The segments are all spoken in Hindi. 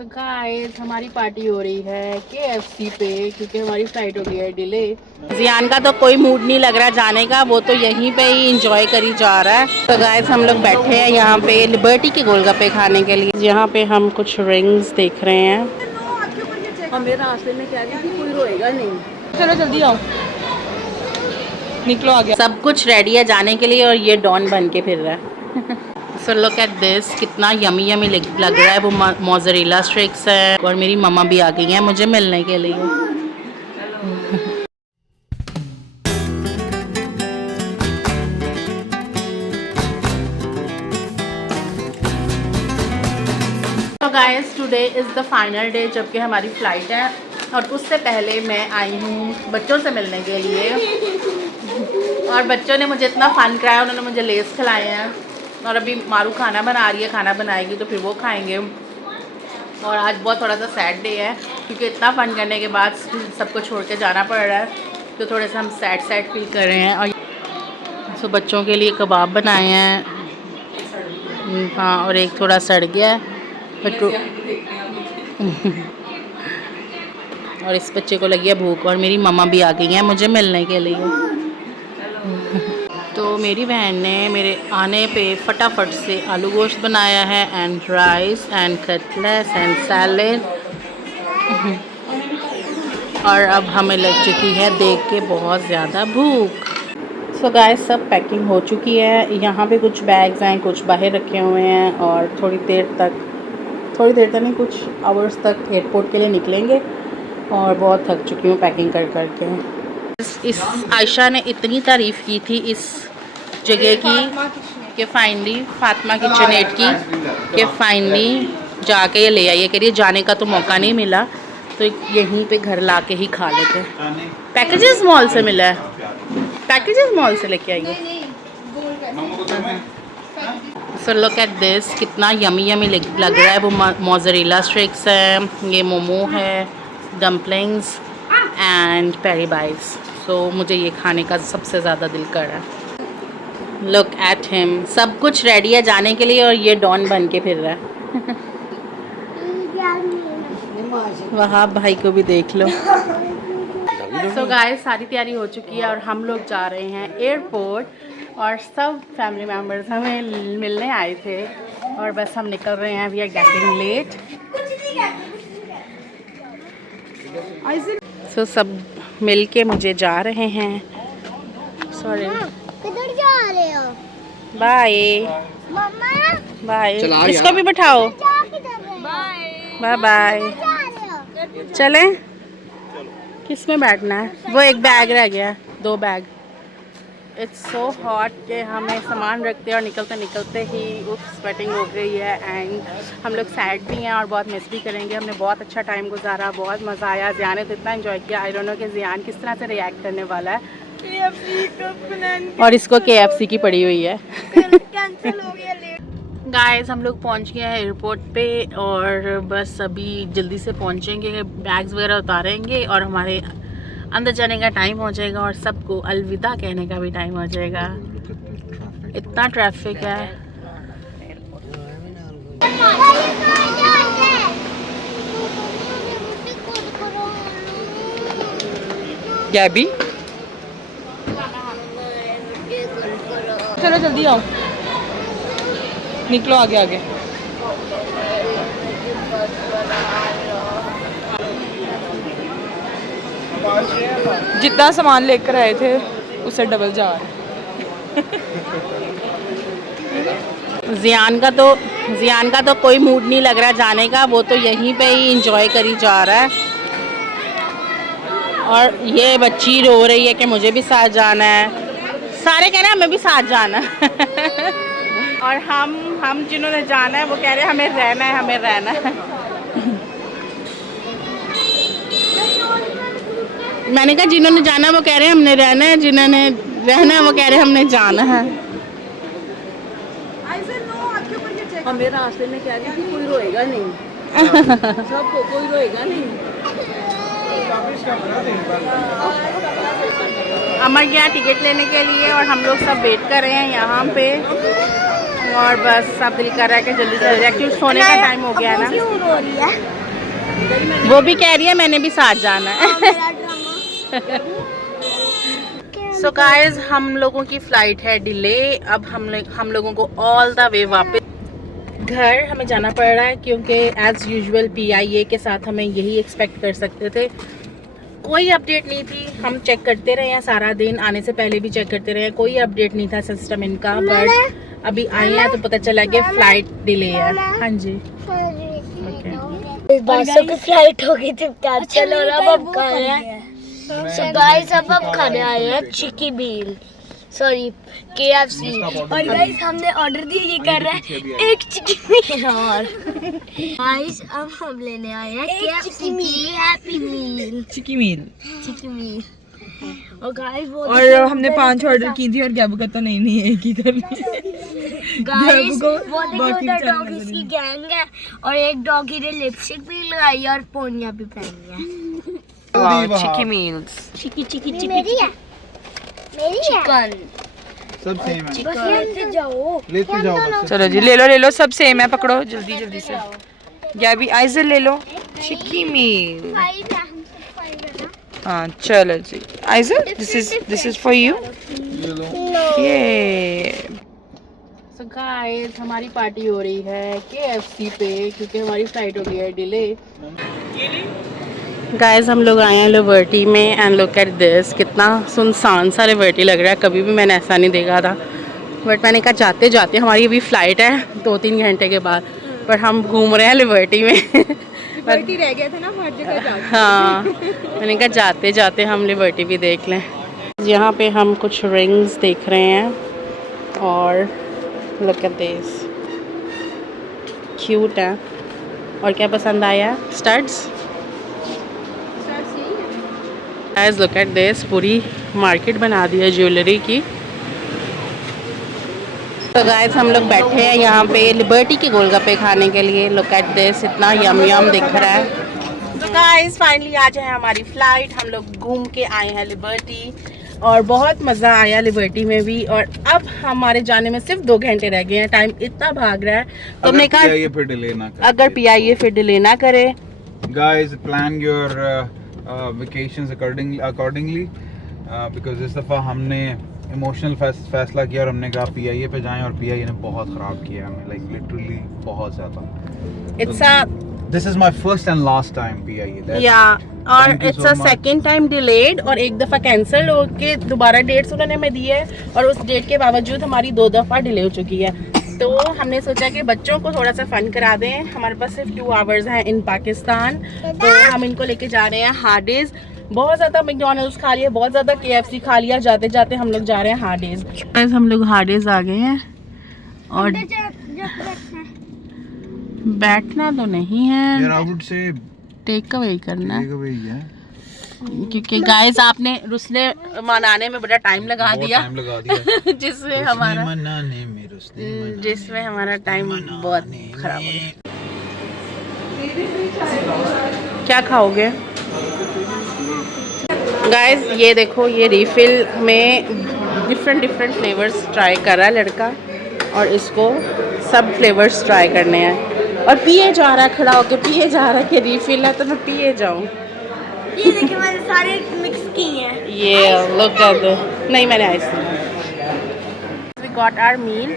सो गाइस हमारी पार्टी हो रही है KFC पे क्योंकि हमारी फ्लाइट हो गई है डिले। जियान का तो कोई मूड नहीं लग रहा जाने का, वो तो यहीं पे ही इंजॉय करी जा रहा है। तो गाइस हम लोग बैठे हैं यहाँ पे लिबर्टी के गोलगप्पे खाने के लिए। यहाँ पे हम कुछ रिंग्स देख रहे हैं। हमें रास्ते में कह रही थी कोई रोएगा नहीं। चलो जल्दी आओ, निकलो आ गया। सब कुछ रेडी है जाने के लिए और ये डॉन बन के फिर रहा है। सो लुक एट दिस, कितना यमी यमी लग रहा है। वो मोज़रेला स्टिक्स है और मेरी मम्मा भी आ गई हैं मुझे मिलने के लिए। तो guys today is the final day जबकि हमारी फ़्लाइट है और उससे पहले मैं आई हूँ बच्चों से मिलने के लिए। और बच्चों ने मुझे इतना फ़न कराया, उन्होंने मुझे लेस खिलाए हैं और अभी मारू खाना बना रही है, खाना बनाएगी तो फिर वो खाएंगे। और आज बहुत थोड़ा सा सैड डे है क्योंकि इतना फ़न करने के बाद सबको छोड़ के जाना पड़ रहा है, तो थोड़े से हम सैड फील कर रहे हैं। और सो बच्चों के लिए कबाब बनाए हैं, हाँ, और एक थोड़ा सड़ गया है और इस बच्चे को लगी है भूख और मेरी मम्मा भी आ गई हैं मुझे मिलने के लिए। तो मेरी बहन ने मेरे आने पे फटाफट से आलू गोश्त बनाया है and rice and Cutlass and salad. और अब हमें लग चुकी है देख के बहुत ज़्यादा भूख। सो गाइस सब पैकिंग हो चुकी है। यहाँ पे कुछ बैग्स हैं, कुछ बाहर रखे हुए हैं और थोड़ी देर तक नहीं, कुछ आवर्स तक एयरपोर्ट के लिए निकलेंगे और बहुत थक चुकी हूँ पैकिंग कर करके। इस आयशा ने इतनी तारीफ़ की थी इस जगह की कि फाइनली फातिमा किचनएड की कि फाइनली जाके ये ले आई है। कह रही है जाने का तो मौका नहीं मिला तो यहीं पे घर ला के ही खा लेते हैं। पैकेजेस मॉल से मिला है, पैकेजेस मॉल से लेके आई है। सो लुक एट दिस, कितना यमी यमी लग रहा है। वो मोज़रेला स्टिक्स है, ये मोमो है, डम्पलिंग्स एंड पेरी बाइट्स। सो मुझे ये खाने का सबसे ज़्यादा दिल कर रहा है। लुक एट हिम, सब कुछ रेडी है जाने के लिए और ये डॉन बन के फिर रहा है। वहाब भाई को भी देख लो। सो गाइस सारी तैयारी हो चुकी है और हम लोग जा रहे हैं एयरपोर्ट और सब फैमिली मेम्बर्स हमें मिलने आए थे और बस हम निकल रहे हैं। We are getting late. So सब मिल के मुझे जा रहे हैं। सॉरी, किधर जा रहे हो? बाय मम्मा बाय। इसको भी बिठाओ। Bye bye. चलें? किस में बैठना है? वो एक बैग रह गया, 2 बैग। इट्स सो हॉट कि हमें सामान रखते और निकलते ही स्वेटिंग हो गई है एंड हम लोग सैड भी हैं और बहुत मिस भी करेंगे। हमने बहुत अच्छा टाइम गुजारा, बहुत मज़ा आया। ज़ियान ने तो इतना एंजॉय किया, आई डोंट नो कि ज़ियान किस तरह से रिएक्ट करने वाला है। और इसको KFC की पड़ी हुई है। कैंसिल हो गया लेट। गाइस हम लोग पहुंच गए हैं एयरपोर्ट पे और बस अभी जल्दी से पहुंचेंगे, बैग्स वगैरह उतारेंगे और हमारे अंदर जाने का टाइम हो जाएगा और सबको अलविदा कहने का भी टाइम हो जाएगा। इतना ट्रैफिक है। क्या भी? चलो जल्दी आओ, निकलो आगे आगे। जितना सामान लेकर आए थे उससे डबल जा रहे। ज़ियान का तो कोई मूड नहीं लग रहा जाने का, वो तो यहीं पे ही इंजॉय करी जा रहा है। और ये बच्ची रो रही है कि मुझे भी साथ जाना है। सारे कह रहे हैं हमें भी साथ जाना है। और हम जिन्होंने जाना है वो कह रहे हैं हमें रहना है। मैंने कहा जिन्होंने जाना है वो कह रहे हैं हमने रहना है, जिन्होंने रहना है वो कह रहे हैं हमने जाना है। हमें रास्ते में कह रही थी कोई रोएगा नहीं। सबको कोई रोएगा नहीं। अमर गया टिकट लेने के लिए और हम लोग सब वेट कर रहे हैं यहाँ पे। और बस सब दिल कर रहा है कि जल्दी से एक्चुअली सोने का टाइम हो गया है ना। क्यों रो रही है? वो भी कह रही है मैंने भी साथ जाना है। मेरा ड्रामा। सो गाइस हम लोगों की फ्लाइट है डिले। अब हम लोगों को ऑल द वे वापस घर हमें जाना पड़ रहा है क्योंकि एज यूजुअल PIA के साथ हमें यही एक्सपेक्ट कर सकते थे। कोई अपडेट नहीं थी। हम चेक करते रहे हैं सारा दिन, आने से पहले भी चेक करते रहे हैं, कोई अपडेट नहीं था सिस्टम इनका। बट अभी आए हैं तो पता चला कि फ्लाइट डिले है। हाँ जी बासों की फ्लाइट हो गई थी, कैंसिल हो रहा। अब खा रहे हैं। सो गाइस अब खाने आए हैं चिकी मील, सॉरी KFC। और गाइस हमने ऑर्डर दिया, ये कर रहा है एक चिकी मील। और गाइस अब हम लेने आए हैं KFC की हैप्पी मील, चिकी मील। और गाइस वो और हमने 5 ऑर्डर की थी और गैबू का तो नहीं एक ही करनी। गाइस वो बाकी देखो बेचारे डॉगीज की गैंग है और एक डॉगी ने लिपस्टिक भी लगाई और पोनिया भी पहनी है। चिकी मील्स। चिकी मेरी है, चिकन सब सेम है। बस लेते जाओ। बस। चलो जी ले लो सब सेम है, पकड़ो जल्दी से। गैबी आइजल ले लो चिकी मील। हाँ चलो जी Aizal, this is for you. ये सो गाइस हमारी पार्टी हो रही है KFC पे क्योंकि हमारी फ्लाइट हो गई है डिले। गाइस हम लोग आए हैं लिबर्टी में एंड लुक एट दिस, कितना सुनसान सा लिबर्टी लग रहा है। कभी भी मैंने ऐसा नहीं देखा था। बट मैंने कहा जाते जाते हमारी अभी फ़्लाइट है 2-3 घंटे के बाद, पर हम घूम रहे हैं लिबर्टी में। लिबर्टी रह गया था ना हर जगह जाके। हाँ मैंने कहा जाते जाते हम लिबर्टी भी देख लें। यहाँ पे हम कुछ रिंग्स देख रहे हैं और लुक एट दिस, क्यूट है। और क्या पसंद आया? Studs. Guys look at this, पूरी मार्केट बना दी है ज्वेलरी की। तो गाइस हम लोग बैठे हैं यहाँ पे लिबर्टी के गोलगप्पे खाने के लिए। लुक एट दिस, इतना यम दिख रहा है। तो गाइस फाइनली आज है हमारी फ्लाइट। हम लोग घूम के आए हैं लिबर्टी और बहुत मज़ा आया लिबर्टी में भी। और अब हमारे जाने में सिर्फ 2 घंटे रह गए हैं। टाइम इतना भाग रहा है तो हमने कहा PIA फिर डिले ना करे। अगर PIA फिर डिले ना करे। Guys, plan your vacations accordingly because इस दफ़ा हमने इमोशनल फैसला किया और हमने कहा PIA पे जाएं और PIA ने बहुत ख़राब किया हमें, लाइक लिटरली बहुत ज़्यादा। It's a This is my first and last time PIA. या और Thank you it's so a much. Second time delayed और एक दफ़ा कैंसिल होके दोबारा डेट्स उन्होंने हमें दी है और उस डेट के बावजूद हमारी 2 दफ़ा डिले हो चुकी है। तो हमने सोचा कि बच्चों को थोड़ा सा फन करा दें। हमारे पास सिर्फ 2 आवर्स हैं इन पाकिस्तान, तो हम इनको लेके जा रहे हैं हार्डेज। बहुत ज़्यादा मैकडोनल्ड्स खा लिया, बहुत ज़्यादा KFC खा लिया, जाते जाते हम लोग जा रहे हैं हार्डेज। हम लोग हार्डेज आ गए हैं और बैठना तो नहीं है, You're out से टेक अवे करना है। take away है। क्योंकि गाइस आपने रुसने मनाने में बड़ा टाइम लगा बहुत दिया time लगा दिया। जिसमें हमारा मनाने में रुसने मनाने जिसमें हमारा टाइम बहुत खराब हो गया। क्या खाओगे गाइस? ये देखो, ये रिफिल में डिफरेंट फ्लेवर्स ट्राई कर रहा है लड़का और इसको सब फ्लेवर्स ट्राई करने हैं और पिए जा रहा है, खड़ा होके पिए जा रहा है कि रिफिल है तो मैं पिए जाऊँ। ये देखिए मैंने सारे मिक्स किए हैं। ये लोग कहते नहीं, मैंने आइसक्रीम। वी गॉट आवर मील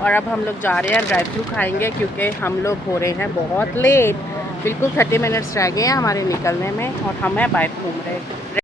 और अब हम लोग जा रहे हैं ड्राइव थ्रू खाएंगे क्योंकि हम लोग हो रहे हैं बहुत लेट। बिल्कुल 30 मिनट्स रह गए हैं हमारे निकलने में और हम हैं बाइक घूम रहे हैं।